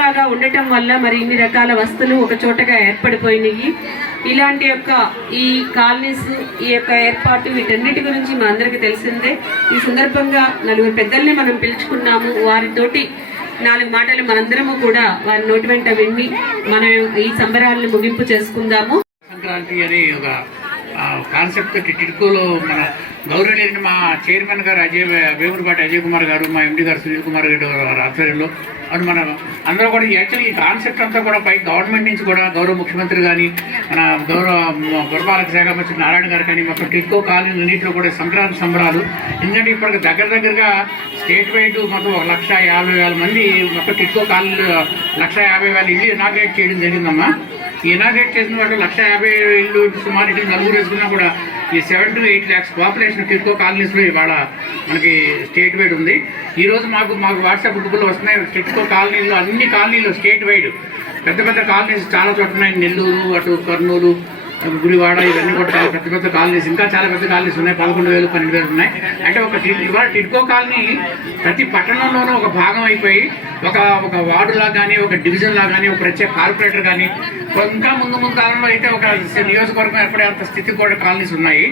లాగా ఉండటం వల్ల మరి ఇన్ని రకాల వస్తువులు ఒక చోటగా ఏర్పడిపోయినాయి. ఇలాంటి ఈ కాలనీస్, ఈ యొక్క ఏర్పాటు, వీటన్నిటి గురించి మా అందరికీ తెలిసిందే. ఈ సందర్భంగా నలుగురు పెద్దల్ని మనం పిలుచుకున్నాము. వారితోటి 4 మాటలు మనందరము కూడా వారి నోటి వెంట విని మనం ఈ సంబరాలను ముగింపు చేసుకుందాము. సంక్రాంతి అనే ఒక కాన్సెప్ట్ టిడ్కోలో మన గౌరవనీయులైన మా చైర్మన్ గారు వేములపాటి అజయ్ కుమార్ గారు, మా ఎండి గారు సునీల్ కుమార్ గారు ఆధ్వర్యంలో అది మన అందరూ కూడా యాక్చువల్లీ ఈ కాన్సెప్ట్ అంతా కూడా పై గవర్నమెంట్ నుంచి కూడా గౌరవ ముఖ్యమంత్రి కానీ, మన గౌరవ పురపాలక శాఖ మంత్రి నారాయణ గారు కానీ, మొత్తం టిడ్కో కాలనీలన్నింటిలో కూడా సంక్రాంతి సంబరాలు. ఎందుకంటే ఇప్పటికి దగ్గరగా స్టేట్ వైడ్ మొత్తం 1,50,000 మంది మొత్తం టిడ్కో కాలనీలు 1,50,000 ఇల్లు ఇనాగ్రేట్ చేయడం జరిగిందమ్మా. ఈ ఇనాగ్రేట్ చేసిన వాళ్ళు 1,50,000 ఇల్లు సుమారు ఇల్లు నలుగురు వేసుకున్నా కూడా ఈ 7 to 8 lakhs పాపులేషన్ టిడ్కో కాలనీస్లో ఇవాళ మనకి స్టేట్ వైడ్ ఉంది. ఈరోజు మాకు వాట్సాప్ గ్రూపుల్లో వస్తున్నాయి. టిడ్కో కాలనీలో అన్ని కాలనీలు స్టేట్ వైడ్ పెద్ద కాలనీస్ చాలా చోట్ల ఉన్నాయి. నెల్లూరు, అటు కర్నూలు, గుడివాడ, ఇవన్నీ కూడా చాలా పెద్ద కాలనీస్, ఇంకా చాలా పెద్ద కాలనీస్ ఉన్నాయి. 11,000, 12,000 ఉన్నాయి. అంటే ఇవాళ టిడ్కో కాలనీ ప్రతి పట్టణంలోనూ ఒక భాగం అయిపోయి ఒక వార్డులా కానీ, ఒక డివిజన్లా కానీ, ఒక ప్రత్యేక కార్పొరేటర్ కానీ, ఇంకా ముందు కాలంలో అయితే ఒక నియోజకవర్గం ఏర్పడే అంత స్థితికి కూడా కాలనీస్ ఉన్నాయి.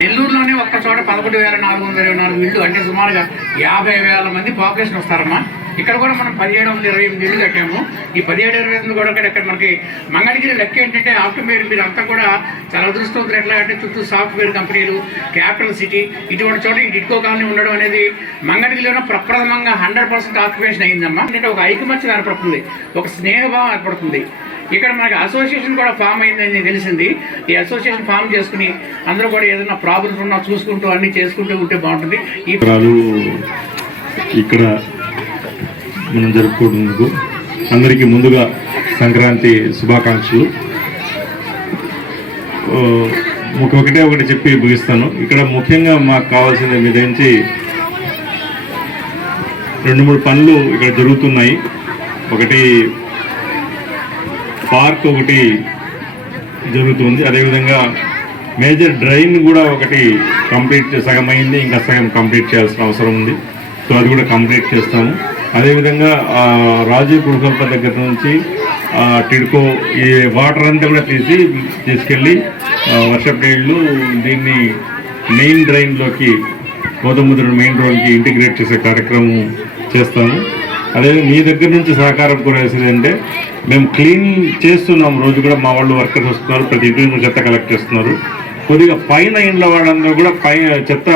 నెల్లూరులోనే ఒక్క చోట 11,424 ఇళ్ళు, అంటే సుమారుగా 50,000 మంది పాపులేషన్ వస్తారమ్మా. ఇక్కడ కూడా మనం 1728 ఇళ్ళు కట్టాము. ఈ 1728 కూడా ఇక్కడ మనకి మంగళగిరి లెక్క ఏంటంటే ఆఫ్టర్ మీరు అంతా కూడా చాలా అదృష్టవంతులు. ఎట్లా అంటే చుట్టూ సాఫ్ట్వేర్ కంపెనీలు, క్యాపిటల్ సిటీ, ఇటువంటి చోట ఈ టిడ్కో కాలనీ ఉండడం అనేది మంగళగిరిలోనే ప్రప్రథమంగా 100% ఆక్యుపేషన్ అయిందమ్మా. అంటే ఒక ఐకమత్యం ఏర్పడుతుంది, ఒక స్నేహభావం ఏర్పడుతుంది. ఇక్కడ మనకి అసోసియేషన్ కూడా ఫామ్ అయిందని తెలిసింది. ఈ అసోసియేషన్ ఫామ్ చేసుకుని అందరూ కూడా ఏదైనా ప్రాబ్లమ్స్ ఉన్నా చూసుకుంటూ అన్ని చేసుకుంటూ ఉంటే బాగుంటుంది. ఇక్కడ మనం జరుపుకుంటున్నందుకు అందరికీ ముందుగా సంక్రాంతి శుభాకాంక్షలు. ఒకటి చెప్పి ముగిస్తాను. ఇక్కడ ముఖ్యంగా మాకు కావాల్సిన మీద నుంచి 2-3 పనులు ఇక్కడ జరుగుతున్నాయి. ఒకటి పార్క్ ఒకటి జరుగుతుంది. అదేవిధంగా మేజర్ డ్రైన్ కూడా ఒకటి సగం అయింది, ఇంకా సగం కంప్లీట్ చేయాల్సిన అవసరం ఉంది. సో అది కూడా కంప్లీట్ చేస్తాము. అదేవిధంగా రాజీవ్ గురుకల్ప దగ్గర నుంచి టిడ్కో ఈ వాటర్ అంతా కూడా తీసుకెళ్ళి వర్షపు నీళ్ళు దీన్ని మెయిన్ డ్రైన్లోకి, గోదాముద్ర మెయిన్ డ్రైన్కి ఇంటిగ్రేట్ చేసే కార్యక్రమం చేస్తాము. అదే మీ దగ్గర నుంచి సహకారం కోరేసేది అంటే మేము క్లీన్ చేస్తున్నాం. రోజు కూడా మా వాళ్ళు వర్కర్స్ వస్తున్నారు, ప్రతి ఇంటి చెత్త కలెక్ట్ చేస్తున్నారు. కొద్దిగా పైన ఇండ్ల వాళ్ళందరూ కూడా చెత్త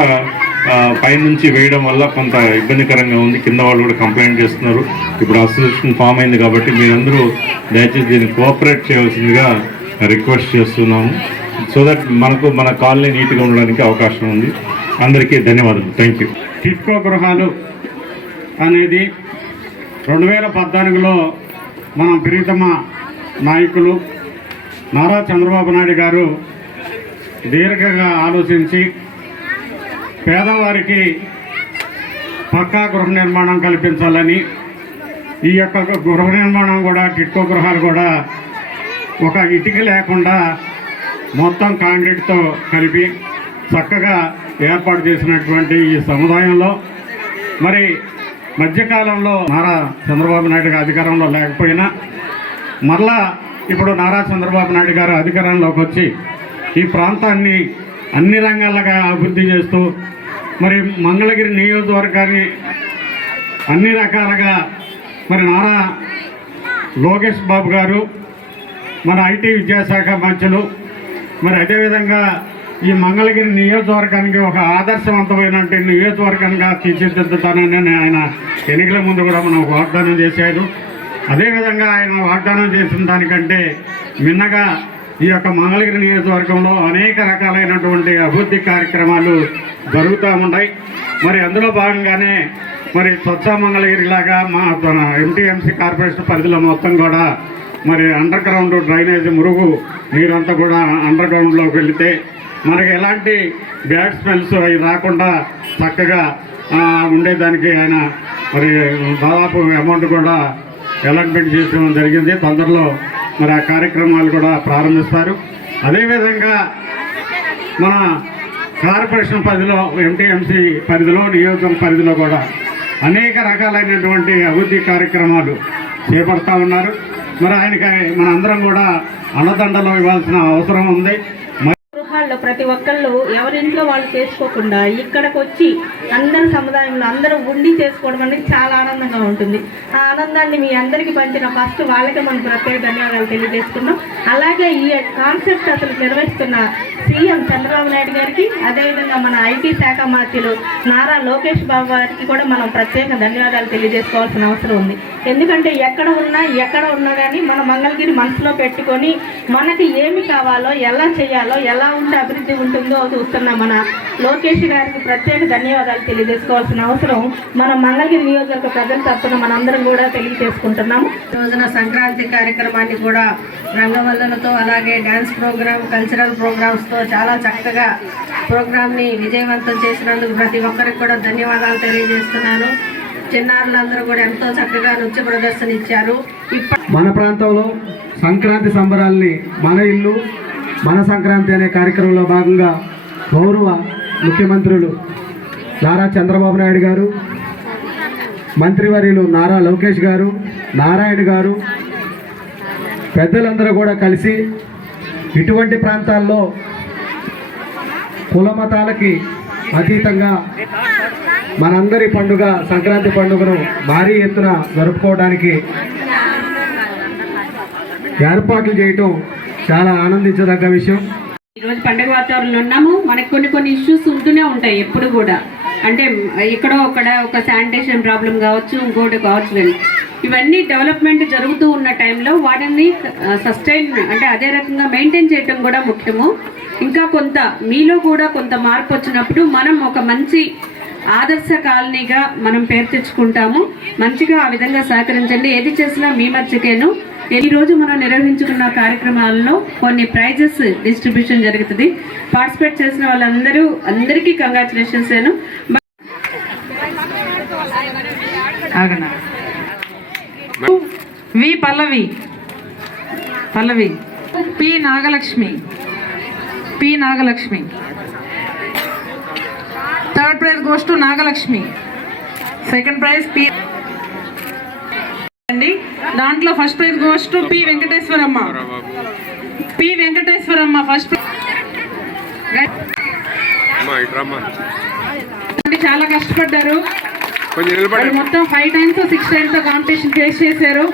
పైనుంచి వేయడం వల్ల కొంత ఇబ్బందికరంగా ఉంది. కింద వాళ్ళు కూడా కంప్లైంట్ చేస్తున్నారు. ఇప్పుడు అసోసియేషన్ ఫామ్ అయింది కాబట్టి మీరందరూ దయచేసి దీన్ని కోఆపరేట్ చేయవలసిందిగా రిక్వెస్ట్ చేస్తున్నాము. సో దట్ మన కాలనీ నీట్గా ఉండడానికి అవకాశం ఉంది. అందరికీ ధన్యవాదాలు. Thank you. టిడ్కో గృహాలు అనేది 2014లో మన ప్రీతమ నాయకులు నారా చంద్రబాబు నాయుడు గారు దీర్ఘంగా ఆలోచించి పేదవారికి పక్కా గృహ నిర్మాణం కల్పించాలని, ఈ యొక్క గృహ నిర్మాణం కూడా టిడ్కో గృహాలు కూడా ఒక ఇటుక లేకుండా మొత్తం కాంక్రీట్తో కలిపి చక్కగా ఏర్పాటు చేసినటువంటి ఈ సముదాయంలో మరి మధ్యకాలంలో నారా చంద్రబాబు నాయుడు గారు అధికారంలో లేకపోయినా మరలా ఇప్పుడు నారా చంద్రబాబు నాయుడు గారు అధికారంలోకి వచ్చి ఈ ప్రాంతాన్ని అన్ని రంగాలుగా అభివృద్ధి చేస్తూ మరి మంగళగిరి నియోజకవర్గాన్ని అన్ని రకాలుగా మరి నారా లోకేష్ బాబు గారు, మన ఐటీ విద్యాశాఖ మంత్రులు, మరి అదేవిధంగా ఈ మంగళగిరి నియోజకవర్గానికి ఒక ఆదర్శవంతమైన నియోజకవర్గంగా తీర్చిదిద్దుతానని ఆయన ఎన్నికల ముందు కూడా మనం వాగ్దానం చేశారు. అదేవిధంగా ఆయన వాగ్దానం చేసిన దానికంటే మిన్నగా ఈ యొక్క మంగళగిరి నియోజకవర్గంలో అనేక రకాలైనటువంటి అభివృద్ధి కార్యక్రమాలు జరుగుతూ ఉన్నాయి. మరి అందులో భాగంగానే మరి స్వచ్ఛ మంగళగిరి లాగా మా ఎంటీఎంసీ కార్పొరేషన్ పరిధిలో మొత్తం కూడా మరి అండర్ గ్రౌండ్ డ్రైనేజ్ మురుగు నీరంతా కూడా అండర్ గ్రౌండ్లోకి వెళితే మనకి ఎలాంటి బ్యాడ్ స్మెల్స్ అవి రాకుండా చక్కగా ఉండేదానికి ఆయన మరి దాదాపు అమౌంట్ కూడా అలాట్మెంట్ చేయడం జరిగింది. తొందరలో మరి ఆ కార్యక్రమాలు కూడా ప్రారంభిస్తారు. అదేవిధంగా మన కార్పొరేషన్ పరిధిలో, ఎంటీఎంసీ పరిధిలో, నియోజకవర్గం పరిధిలో కూడా అనేక రకాలైనటువంటి అభివృద్ధి కార్యక్రమాలు చేపడతా ఉన్నారు. మరి ఆయనకి మన అందరం కూడా అండదండలు ఇవ్వాల్సిన అవసరం ఉంది. గృహాల్లో ప్రతి ఒక్కళ్ళు ఎవరింట్లో వాళ్ళు చేసుకోకుండా ఇక్కడికి వచ్చి అందరి సముదాయంలో అందరూ ఉండి చేసుకోవడం అనేది చాలా ఆనందంగా ఉంటుంది. ఆ ఆనందాన్ని మీ అందరికీ పంచిన ఫస్ట్ వాళ్ళకే మనం ప్రత్యేక ధన్యవాదాలు తెలియజేస్తున్నాం. అలాగే ఈ కాన్సెప్ట్ అసలు నిర్వహిస్తున్న సీఎం చంద్రబాబు నాయుడు గారికి, అదేవిధంగా మన ఐటీ శాఖ మంత్రులు నారా లోకేష్ బాబు గారికి కూడా మనం ప్రత్యేక ధన్యవాదాలు తెలియజేసుకోవాల్సిన అవసరం ఉంది. ఎందుకంటే ఎక్కడ ఉన్నా కానీ మన మంగళగిరి మనసులో పెట్టుకొని మనకి ఏమి కావాలో, ఎలా చేయాలో, ఎలా ఉంటే అభివృద్ధి ఉంటుందో చూస్తున్న మన లోకేష్ గారికి ప్రత్యేక ధన్యవాదాలు తెలియజేసుకోవాల్సిన అవసరం మన మంగళగిరి నియోజకవర్గ ప్రజల తరఫున మనందరం కూడా తెలియజేసుకుంటున్నాము. రోజున సంక్రాంతి కార్యక్రమాన్ని కూడా రంగవల్లులతో, అలాగే డ్యాన్స్ ప్రోగ్రామ్, కల్చరల్ ప్రోగ్రామ్స్తో చాలా చక్కగా ప్రోగ్రామ్ని విజయవంతం చేసినందుకు ప్రతి ఒక్కరికి కూడా ధన్యవాదాలు తెలియజేస్తున్నాను. చిన్నారులందరూ కూడా ఎంతో చక్కగా నృత్య ప్రదర్శన ఇచ్చారు. మన ప్రాంతంలో సంక్రాంతి సంబరాల్ని మన ఇల్లు మన సంక్రాంతి అనే కార్యక్రమంలో భాగంగా గౌరవ ముఖ్యమంత్రులు నారా చంద్రబాబు నాయుడు గారు, మంత్రివర్యులు నారా లోకేష్ గారు, నారాయణ గారు, పెద్దలందరూ కూడా కలిసి ఇటువంటి ప్రాంతాల్లో కుల మతాలకి అతీతంగా మనందరి పండుగ సంక్రాంతి పండుగను భారీ ఎత్తున జరుపుకోవడానికి ఏర్పాట్లు చేయటం చాలా ఆనందించదగ్గ విషయం. ఈరోజు పండుగ వాతావరణంలో ఉన్నాము. మనకి కొన్ని ఇష్యూస్ ఉంటూనే ఉంటాయి ఎప్పుడు కూడా. అంటే ఎక్కడో ఒక శానిటేషన్ ప్రాబ్లం కావచ్చు, ఇంకోటి కావచ్చు. ఇవన్నీ డెవలప్మెంట్ జరుగుతూ ఉన్న టైంలో వాటిని సస్టైన్ అంటే అదే రకంగా మెయింటైన్ చేయడం కూడా ముఖ్యము. ఇంకా మీలో కూడా కొంత మార్పు వచ్చినప్పుడు మనం ఒక మంచి ఆదర్శ కాలనీగా మనం పేరు తెచ్చుకుంటాము. మంచిగా ఆ విధంగా సహకరించండి. ఏది చేసినా మీ మధ్యకేను. ఈరోజు మనం నిర్వహించుకున్న కార్యక్రమాల్లో కొన్ని ప్రైజెస్ డిస్ట్రిబ్యూషన్ జరుగుతుంది. పార్టిసిపేట్ చేసిన అందరికీ congratulations. V Pallavi P Nagalakshmi third prize goes to Nagalakshmi. Second prize P అండి. దాంట్లో first prize goes to P Venkateswaramma first చాలా కష్టపడ్డారు. మొత్తం 5 times 6 times కాంపిటీషన్ ఫేస్ చేశారు.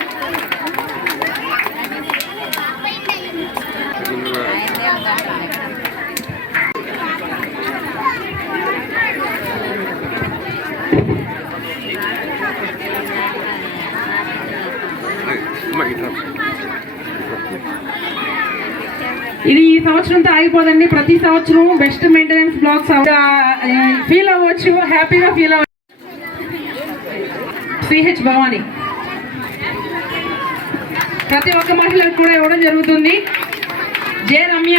ఇది ఈ సంవత్సరంతో ఆగిపోదండి. ప్రతి సంవత్సరం బెస్ట్ మెయింటెనెన్స్ బ్లాక్స్ ఫీల్ అవ్వచ్చు, హ్యాపీగా ఫీల్ అవ్వచ్చు. సిహెచ్ భవాని ప్రతి ఒక్క మహిళకు కూడా ఇవ్వడం జరుగుతుంది. జే రమ్య